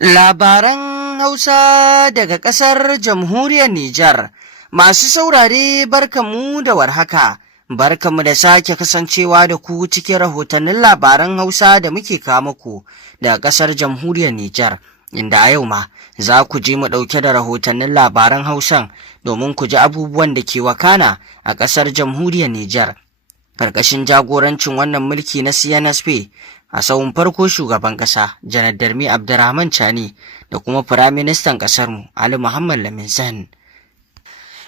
Labaran Hausa daga ƙasar Jamhuriyar Nijar. Masu saurare barkamu da warhaka, barkamu da sake kasancewa da ku cikin rahotannin labaran Hausa da muke kawo muku daga ƙasar Jamhuriyar Nijar, inda a yau ma za ku ji mu ɗauke da rahotannin labaran Hausan domin ku ji abubuwan da ke wakana a ƙasar Jamhuriyar Nijar. Karkashin jagorancin wannan mulki na CNSP, a sahun farko shugaban ƙasa Janar Darmi Abdurrahman Chani da kuma Firaministan ƙasarmu Ali Muhammad Lamin Zan.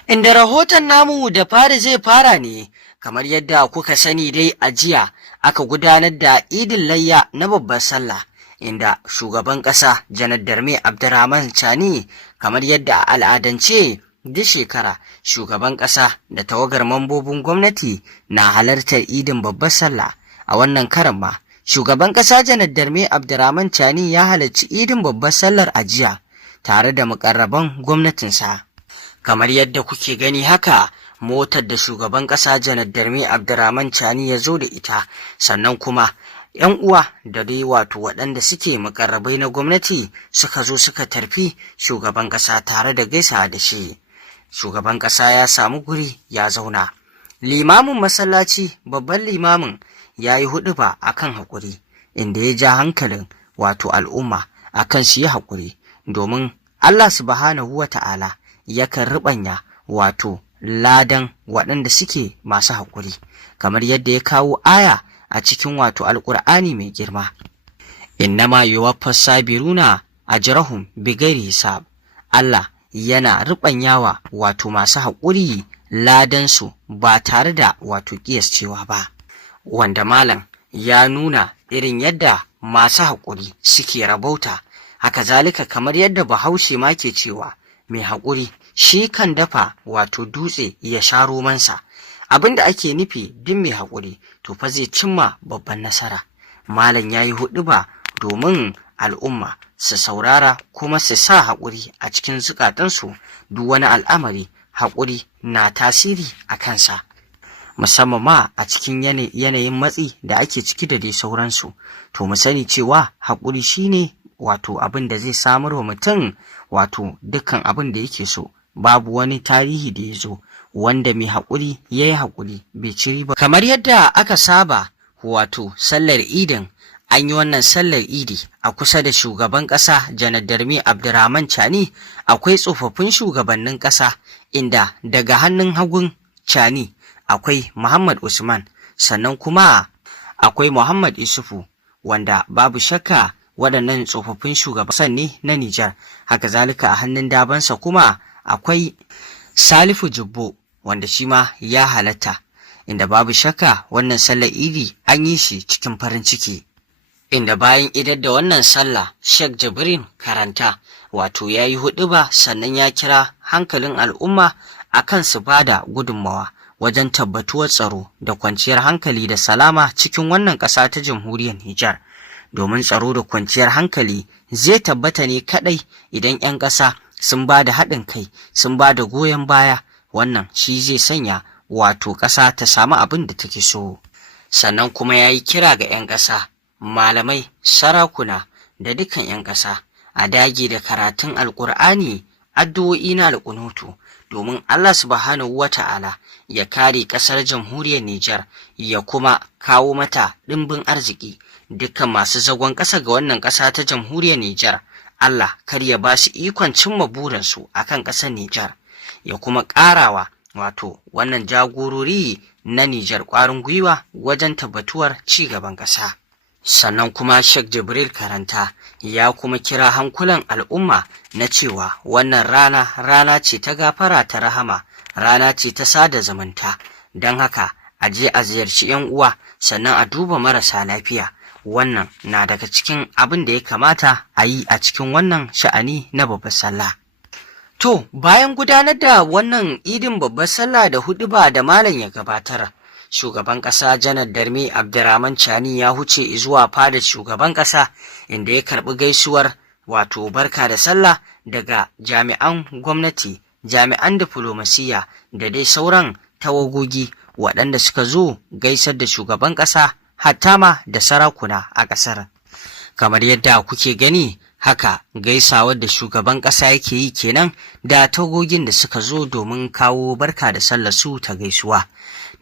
Inda rahoton namu da fari zai fara ne, kamar yadda kuka sani dai a jiya aka gudanar da Idin Layya na babbar sallah, inda shugaban ƙasa Janar Darmi Abdurrahman Chani, kamar yadda a al'adance duk shekara shugaban ƙasa da tawagar mambobin gwamnati na halartar idin babbar sallah. A wannan karan ma shugaban ƙasa Janar Darmi Abdurrahman Chani ya halarci idin babbar sallar a jiya tare da mukarraban gwamnatinsa. Kamar yadda kuke gani haka, motar da shugaban ƙasa Janar Darmi Abdurrahman Chani ya zo da ita, sannan kuma 'yan uwa da dai wato waɗanda suke mukarrabai na gwamnati suka zo suka tarfi shugaban ƙasa tare da gaisawa da shi. Shugaban ƙasa ya samu guri ya zauna. Limamin masallaci, babban limamin, ya yi huɗuba a kan haƙuri, inda ya ja hankalin wato al'umma a kan su yi haƙuri, domin Allah subhanahu wa ta'ala yakan riɓanya wato ladan waɗanda suke masu haƙuri, kamar yadda ya kawo aya a cikin wato alƙur'ani mai girma. Innama yuwaffas sabiruna ajrahum bighairi hisab. Allah yana riɓanyawa wato masu haƙuri ladansu ba tare da wato ƙiyascewa ba, wanda malam ya nuna irin yadda masu haƙuri suke rabauta. Haka zalika, kamar yadda Bahaushe ma ke cewa mai haƙuri shi kan dafa wato dutse ya sha romansa. Abin da ake nufi duk mai haƙuri to fa zai cimma babban nasara. Malam ya yi huɗuba domin al'umma su saurara kuma su sa haƙuri a cikin zukatansu. Duk wani al'amari haƙuri na tasiri a kansa, musamman ma a cikin yanayin matsi da ake ciki da dai sauransu. To mu sani cewa haƙuri shine wato abin da zai samar wa mutum wato dukkan abin da yake so. Babu wani tarihi da ya zo wanda mai haƙuri ya yi haƙuri bai ci riba. Kamar yadda aka saba wato sallar idin, an yi wannan sallar idi a kusa da shugaban ƙasa Janar Darmi Abdurrahman Chani. Akwai tsofaffin shugabannin ƙasa, inda daga hannun hagun Chani akwai Muhammad Usman, sannan kuma akwai Muhammad Isufu, wanda babu shakka waɗannan tsofaffin shugaban ne na Nijar. Haka zalika a hannun dabansa kuma akwai Salifu Jibbo, wanda shi ma ya halatta, inda babu shakka wannan sallar idi an yi shi cikin farin ciki. Inda bayan idar da wannan sallah, Sheikh Jibrin Karanta wato ya yi huɗuba, sannan ya kira hankalin al'umma akan su bada gudunmawa wajen tabbatuwar tsaro da kwanciyar hankali da salama cikin wannan ƙasa ta Jamhuriyar Nijar. Domin tsaro da kwanciyar hankali zai tabbata ne kaɗai idan 'yan ƙasa sun ba da haɗin kai, sun ba da goyon baya. Wannan shi zai sanya wato ƙasa ta samu abin da take so. Sannan kuma ya yi kira ga 'yan ƙasa, malamai, sarakuna da dukkan 'yan ƙasa a dage da karatun alƙur'ani, addu'o'i na alƙunutu, domin Allah subhanahu wa ta'ala ya kare ƙasar Jamhuriyar Nijar, ya kuma kawo mata ɗimbin arziki. Dukkan masu zagon ƙasa ga wannan ƙasa ta Jamhuriyar Nijar, Allah kar ya ba su ikon cimma burinsu a kan ƙasar Nijar, ya kuma ƙarawa wato wannan jagorori na Nijar ƙwarin gwiwa wajen tabbatuwar ci gaban ƙasa. Sannan kuma Sheikh Jibril Karanta ya kuma kira hankulan al'umma na cewa wannan rana ce ta gafara, ta rahama, rana ce ta sada zumunta. Don haka a je a ziyarci 'yan uwa, sannan a duba marasa lafiya. Wannan na daga cikin abin da ya kamata a yi a cikin wannan sha'ani na babbar sallah. To, bayan gudanar da wannan idin babbar sallah da huɗuba da malam ya gabatar, shugaban ƙasa Janar Darmi Abdurrahman Chani ya huce zuwa fadar shugaban ƙasa, inda ya karɓi gaisuwar wato barka da sallah daga jami'an gwamnati, jami'an diflomasiyya da dai sauran tawagogi waɗanda suka zo gaisar da shugaban ƙasa, hatta ma da sarakuna a ƙasar. Kamar yadda kuke gani, Haka gaisawar da shugaban ƙasa yake yi kenan da tagogin da suka zo domin kawo barka da sallar su ta gaisuwa.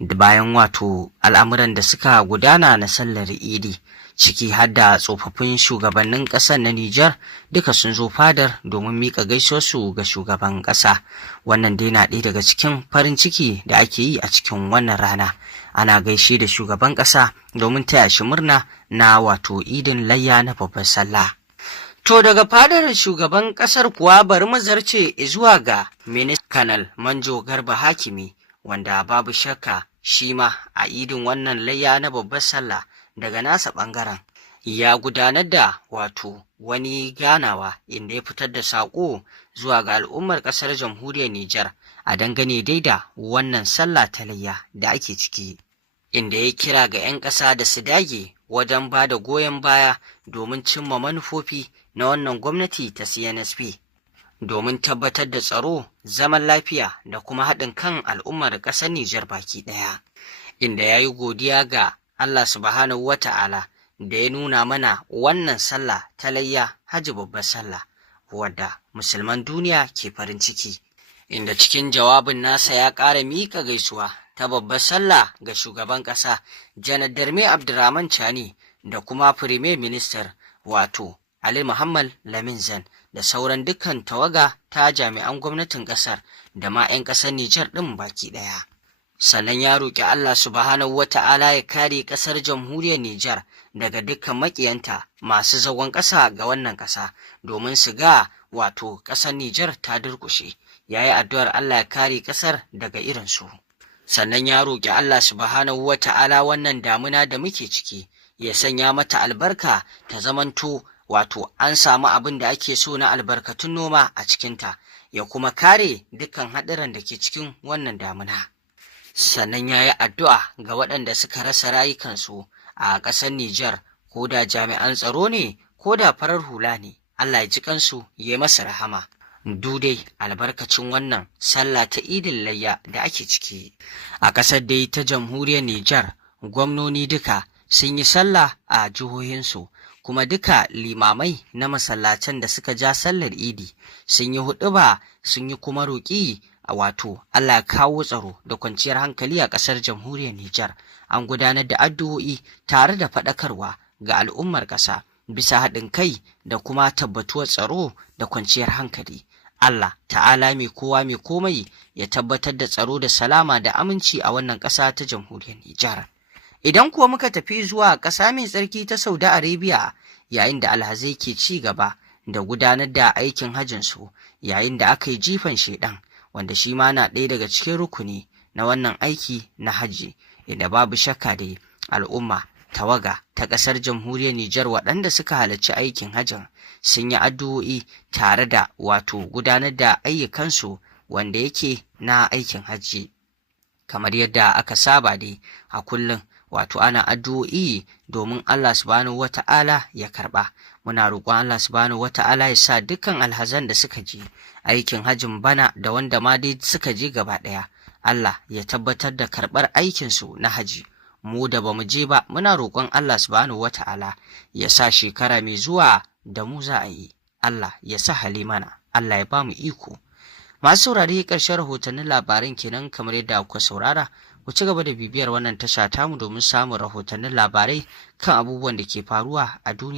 Bayan wato al'amuran da suka gudana na sallar idi, ciki har da tsofaffin shugabannin ƙasar na Nijar duka sun zo fadar domin miƙa gaisuwarsu ga shugaban ƙasa. Wannan dai na ɗaya daga cikin farin ciki da ake yi a cikin wannan rana. Ana gaishe da shugaban ƙasa domin taya shi murna na wato idin layya na babbar sallah. To daga fadar shugaban ƙasar kuwa bari mu zarce zuwa ga Kanal Manjo Garba Hakimi, wanda babu shakka shi ma a idin wannan layya na babbar sallah daga nasa ɓangaren ya gudanar da wato wani ganawa inda ya fitar da saƙo zuwa ga al'ummar ƙasar jamhuriyar Nijar a dangane dai da wannan sallah ta layya da ake ciki, inda ya kira ga 'yan ƙasa da su dage wajen ba da goyon baya domin cimma manufofi na wannan gwamnati ta CNSP domin tabbatar da tsaro, zaman lafiya da kuma haɗin kan al'ummar ƙasar Nijar baki ɗaya, inda ya yi godiya ga Allah subhanahu wa ta'ala da ya nuna mana wannan sallah ta layya Hajji babbar sallah wadda musulman duniya ke farin ciki, inda cikin jawabin nasa ya ƙara miƙa gaisuwa ta babbar sallah ga shugaban ƙasa Janar Darme Abdurrahman Chani da kuma Firime Ministar wato Ali Muhammad Lamin Zan da sauran dukkan tawaga ta jami'an gwamnatin ƙasar da ma 'yan ƙasar Nijar ɗin baki ɗaya. Sannan ya roƙi Allah subhanahu wa ta'ala ya kare ƙasar jamhuriyar Nijar daga dukkan maƙiyanta masu zagon ƙasa ga wannan ƙasa domin su ga wato ƙasar Nijar ta durƙushe. Ya yi addu'ar Allah ya kare ƙasar daga irinsu. Sannan ya roƙi Allah subhanahu wa ta'ala wannan damuna da muke ciki ya sanya mata albarka ta zamanto wato an samu abin da ake so na albarkatun noma a cikinta, ya kuma kare dukkan haɗuran da ke cikin wannan damuna. Sannan ya yi addu'a ga waɗanda suka rasa rayukansu a ƙasar Nijar, ko da jami'an tsaro ne ko da farar hula ne, Allah ya ji kansu ya yi masa rahama. Dudai albarkacin wannan sallah ta idin layya da ake ciki. A ƙasar dai ta jamhuriyar Nijar, gwamnoni duka sun yi sallah a jihohinsu, kuma duka limamai na masallacin da suka ja sallar idi sun yi huɗuba sun yi kuma roƙi a wato Allah ya kawo tsaro da kwanciyar hankali a ƙasar jamhuriyar Nijar. An gudanar da addu'o'i tare da faɗakarwa ga al'ummar ƙasa bisa haɗin kai da kuma tabbatuwar tsaro da kwanciyar hankali. Allah ta'ala mai kowa mai komai ya tabbatar da tsaro da salama da aminci a wannan ƙasa ta jamhuriyar Nijar. Idan kuwa muka tafi zuwa ƙasa mai tsarki ta Saudi Arabia, yayin da alhazai ke ci gaba da gudanar da aikin hajjinsu, yayin da aka yi jifan shaiɗan, wanda shi ma na ɗaya daga cikin rukuni na wannan aiki na hajji, inda babu shakka dai al'umma tawaga ta ƙasar jamhuriyar Nijar waɗanda suka halarci aikin hajjin sun yi addu'o'i tare da wato gudanar da ayyukansu wanda yake na aikin hajji. Kamar yadda aka saba dai a kullum wato ana addu'o'i domin Allah subhanahu wata'ala ya karɓa. Muna roƙon Allah subhanahu wata'ala ya sa dukkan alhazan da suka je aikin hajjin bana da wanda ma dai suka je gaba ɗaya, Allah ya tabbatar da karɓar aikinsu na haji. Mu da bamu je ba muna roƙon Allah subhanahu wata'ala ya sa shekara mai zuwa da mu za a yi. Allah ya sa halimana, Allah ya ba mu iko. Masu saurari ƙarshen rahotannin labaran kenan kamar yadda kuka saurara. Ku ci gaba da bibiyar wannan tasha tamu domin samun rahotannin labarai kan abubuwan da ke faruwa a duniya.